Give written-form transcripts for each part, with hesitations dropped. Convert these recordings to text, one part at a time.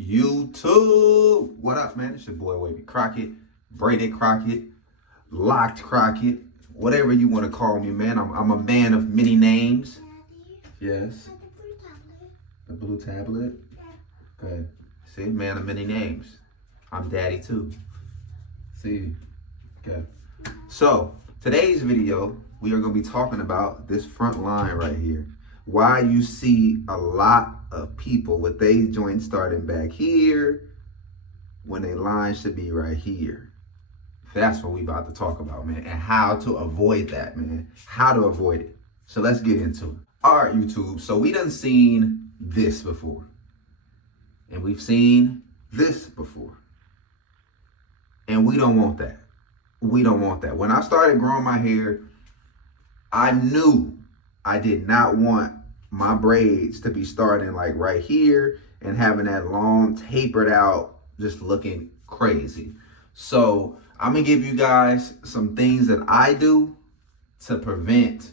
YouTube. What up, man? It's your boy Wavy Crockett, Braided Crockett, Locked Crockett, whatever you want to call me, man. I'm a man of many names. Yes. The blue tablet? Okay. See, man of many names. I'm daddy too. See? Okay. So, today's video, we are going to be talking about this front line right here. Why you see a lot of people with their joints starting back here when their line should be right here. That's what we about to talk about, man, and how to avoid that, man. How to avoid it. So let's get into it. All right, YouTube. So we done seen this before. And we've seen this before. And we don't want that. We don't want that. When I started growing my hair, I knew I did not want my braids to be starting like right here and having that long tapered out, just looking crazy. So I'm gonna give you guys some things that I do to prevent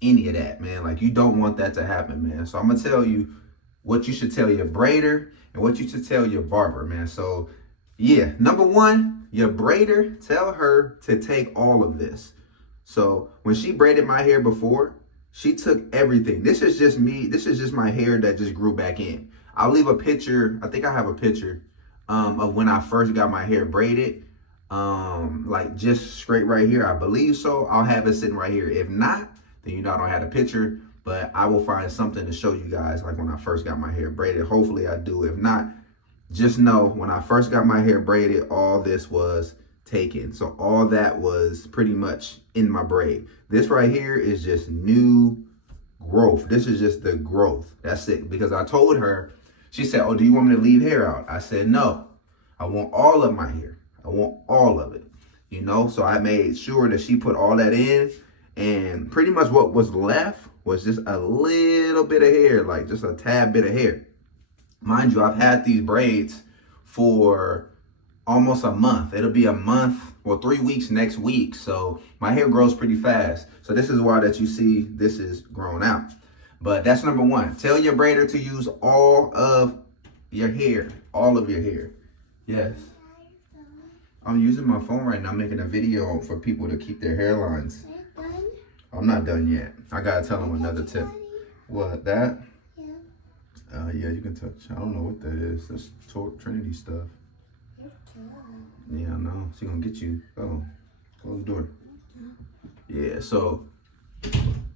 any of that, man. Like, you don't want that to happen, man. So I'm gonna tell you what you should tell your braider and what you should tell your barber, man. So yeah, number one, your braider, tell her to take all of this. So when she braided my hair before, she took everything. This is just me. This is just my hair that just grew back in. I'll leave a picture. I think I have a picture of when I first got my hair braided. Like just straight right here. I believe so. I'll have it sitting right here. If not, then you know I don't have a picture. But I will find something to show you guys like when I first got my hair braided. Hopefully I do. If not, just know when I first got my hair braided, all this was taken. So all that was pretty much in my braid. This right here is just new growth. This is just the growth. That's it. Because I told her, she said, oh, do you want me to leave hair out? I said, no, I want all of my hair. I want all of it, you know? So I made sure that she put all that in, and pretty much what was left was just a little bit of hair, like just a tad bit of hair. Mind you, I've had these braids for almost a month. It'll be a month or 3 weeks next week. So my hair grows pretty fast. So this is why that you see this is grown out. But that's number one. Tell your braider to use all of your hair. All of your hair. Yes. I'm using my phone right now, making a video for people to keep their hairlines. I'm not done yet. I gotta tell them another tip. What, that? Yeah, you can touch. I don't know what that is. That's Trinity stuff. Yeah, I know. She gonna get you. Oh, close the door. Yeah, so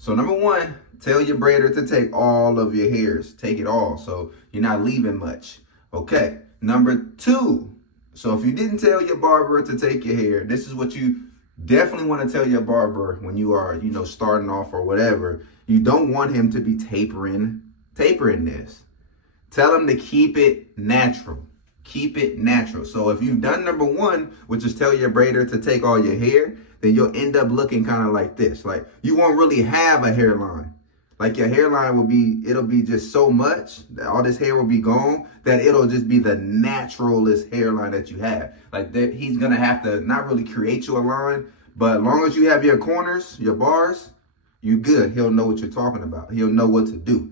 number one, tell your braider to take all of your hairs. Take it all, so you're not leaving much. Okay. Number two, so if you didn't tell your barber to take your hair, this is what you definitely want to tell your barber when you are, you know, starting off or whatever. You don't want him to be tapering this. Tell him to keep it natural. Keep it natural. So if you've done number one, which is tell your braider to take all your hair, then you'll end up looking kind of like this. Like, you won't really have a hairline. Like, your hairline will be, it'll be just so much that all this hair will be gone that it'll just be the naturalest hairline that you have. Like, he's going to have to not really create you a line, but as long as you have your corners, your bars, you good. He'll know what you're talking about. He'll know what to do,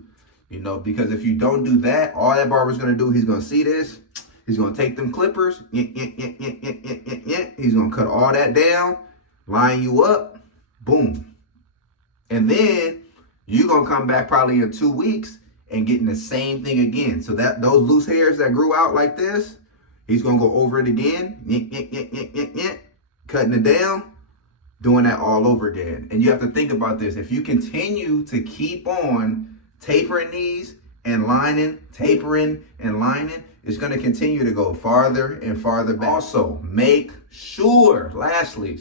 you know, because if you don't do that, all that barber's going to do, he's going to see this. He's going to take them clippers. He's going to cut all that down, line you up, boom. And then you're going to come back probably in 2 weeks and getting the same thing again. So that those loose hairs that grew out like this, he's going to go over it again, cutting it down, doing that all over again. And you have to think about this. If you continue to keep on tapering these and lining, tapering and lining, it's going to continue to go farther and farther back. Also, make sure, lastly,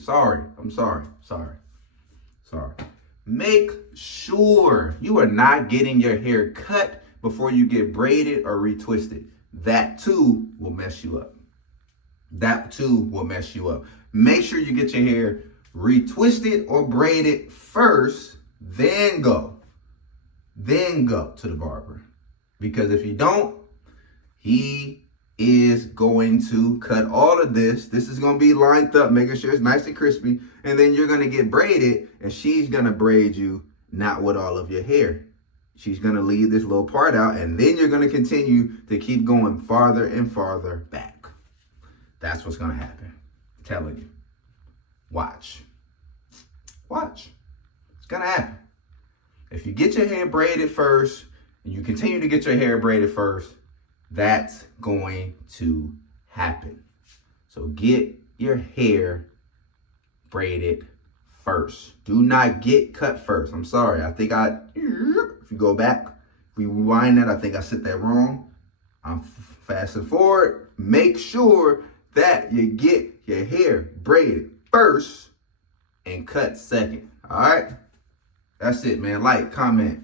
make sure you are not getting your hair cut before you get braided or retwisted. That too will mess you up. Make sure you get your hair retwisted or braided first, then go to the barber. Because if you don't, he is going to cut all of this. This is going to be lined up, making sure it's nice and crispy. And then you're going to get braided, and she's going to braid you, not with all of your hair. she's going to leave this little part out, and then you're going to continue to keep going farther and farther back. That's what's going to happen. I'm telling you. Watch. Watch. It's going to happen. If you get your hair braided first, and you continue to get your hair braided first, that's going to happen. So get your hair braided first. Do not get cut first. I'm sorry. I think if you go back, if we rewind that, I think I said that wrong. I'm fasting forward. Make sure that you get your hair braided first and cut second. All right? That's it, man. Like, comment,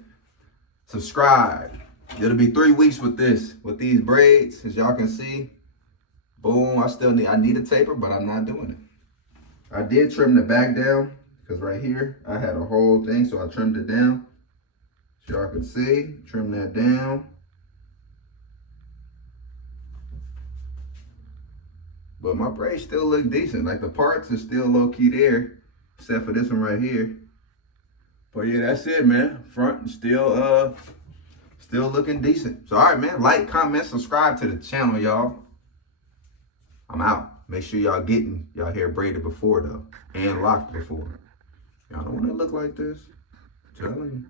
subscribe. It'll be 3 weeks with these braids, as y'all can see. Boom. I need a taper, but I'm not doing it. I did trim the back down because right here I had a whole thing, so I trimmed it down. So y'all can see, trim that down. But my braids still look decent. Like the parts are still low key there, except for this one right here. But yeah, that's it, man. Front still looking decent. So all right, man. Like, comment, subscribe to the channel, y'all. I'm out. Make sure y'all getting y'all hair braided before though, and locked before. Y'all don't want to look like this. I'm telling you.